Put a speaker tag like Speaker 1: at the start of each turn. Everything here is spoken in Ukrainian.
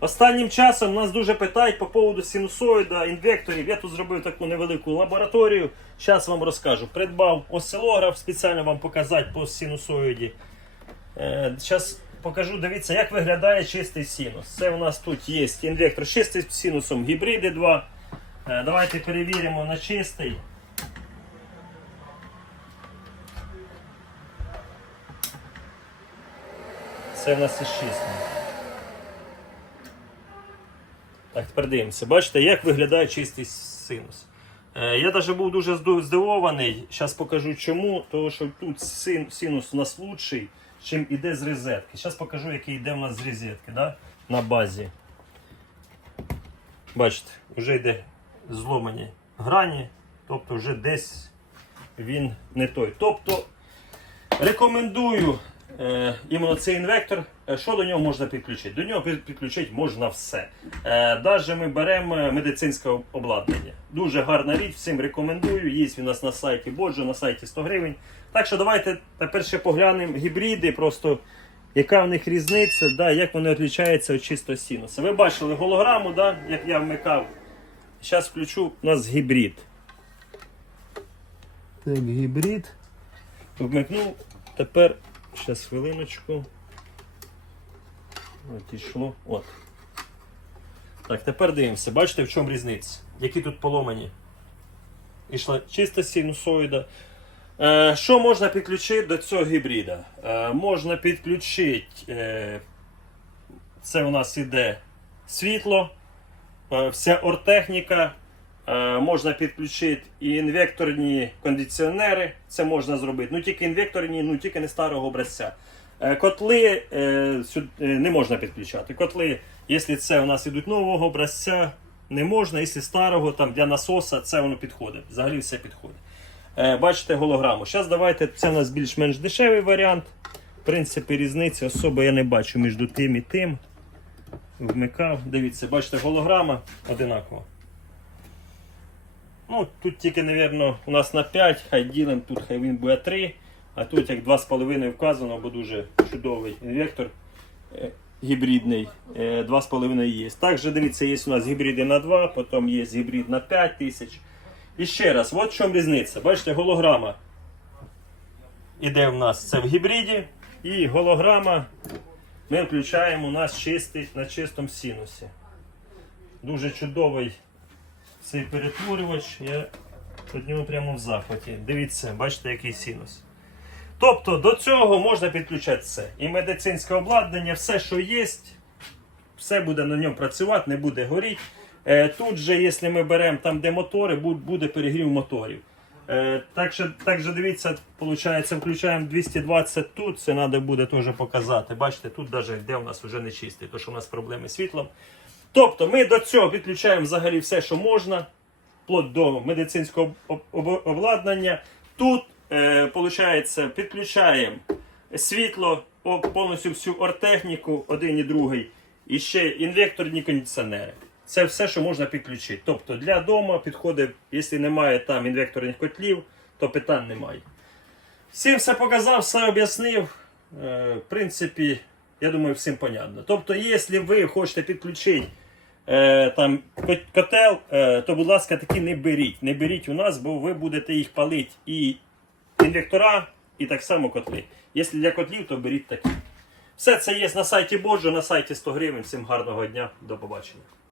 Speaker 1: Останнім часом нас дуже питають по поводу синусоїда, інвекторів. Я тут зробив таку невелику лабораторію. Зараз вам розкажу. Придбав осцилограф, спеціально вам показати по синусоїді. Зараз покажу, дивіться, як виглядає чистий синус. Це у нас тут є інвектор з синусом, гібриди 2. Е, Давайте перевіримо на чистий. Це у нас із чистим. Так, тепер дивимося. Бачите, як виглядає чистий синус. Е, я навіть був дуже здивований. Зараз покажу чому. Тому що тут синус у нас лучший, чим іде з розетки. Зараз покажу, який йде у нас з розетки да? на базі. Бачите, вже йде зломані грані, тобто вже десь він не той. Тобто рекомендую е, іменно цей інвектор. Е, Що до нього можна підключити? До нього підключити можна все. Е, Даже ми беремо медицинське обладнання. Дуже гарна річ, всім рекомендую. Є він у нас на сайті Боджо, на сайті 100 гривень. Так що давайте тепер ще поглянемо гібриди, просто яка в них різниця, да, як вони відрізняються від чистого синуса. Ви бачили голограму, да, як я вмикав. Зараз включу у нас гібрид. Так, гібрид. Вмикнув. Тепер, зараз хвилиночку. От ішло. От. Так, тепер дивимося. Бачите, в чому різниця? Які тут поломані? Ішла чиста синусоїда. Е, що можна підключити до цього гібрида? Е, можна підключити. Е, це у нас іде світло, е, вся ортехніка. Е, можна підключити і інвекторні кондиціонери. Це можна зробити. Ну тільки інвекторні, ну тільки не старого образця. Е, Котли е, не можна підключати. Котли, якщо це у нас ідуть нового образця, не можна, якщо старого там для насоса, це воно підходить. Взагалі все підходить. Бачите голограму. Зараз давайте, це у нас більш-менш дешевий варіант. В принципі, різниці особо я не бачу між тим і тим. Вмикав. Дивіться, бачите, голограма одинакова. Ну, тут тільки, мабуть, у нас на 5, хай ділимо, тут хай він буде 3, а тут як 2,5 вказано, бо дуже чудовий інвектор е, гібридний. е, 2,5 є. Також дивіться, є у нас гібриди на 2, потім є гібрид на 5 тисяч. І ще раз, от в чому різниця. Бачите, голограма іде в нас це в гібриді, і голограма ми включаємо у нас чистий, на чистому синусі. Дуже чудовий цей перетворювач, я від нього прямо в захваті. Дивіться, бачите, який синус. Тобто до цього можна підключати все. І медицинське обладнання, все, що є, все буде на ньому працювати, не буде горіти. Е, Тут же, якщо ми беремо там, де мотори, буде перегрів моторів. Е, Так що, так що дивіться, виходить, включаємо 220 тут, це треба буде теж показати. Бачите, тут навіть де у нас вже не чистий, тому що у нас проблеми з світлом. Тобто ми до цього підключаємо взагалі все, що можна, вплоть до медицинського об- об- обладнання. Тут, е, підключаємо світло, повністю всю ортехніку, один і другий, і ще інвекторні кондиціонери. Це все, що можна підключити. Тобто для дому підходить, якщо немає там інвекторних котлів, то питань немає. Всім все показав, все об'яснив. Е, В принципі, я думаю, всім понятно. Тобто, якщо ви хочете підключити е, там котел, е, то, будь ласка, такі не беріть. Не беріть у нас, бо ви будете їх палити і інвектора, і так само котли. Якщо для котлів, то беріть такі. Все це є на сайті Боджо, на сайті 100 гривень. Всім гарного дня, до побачення.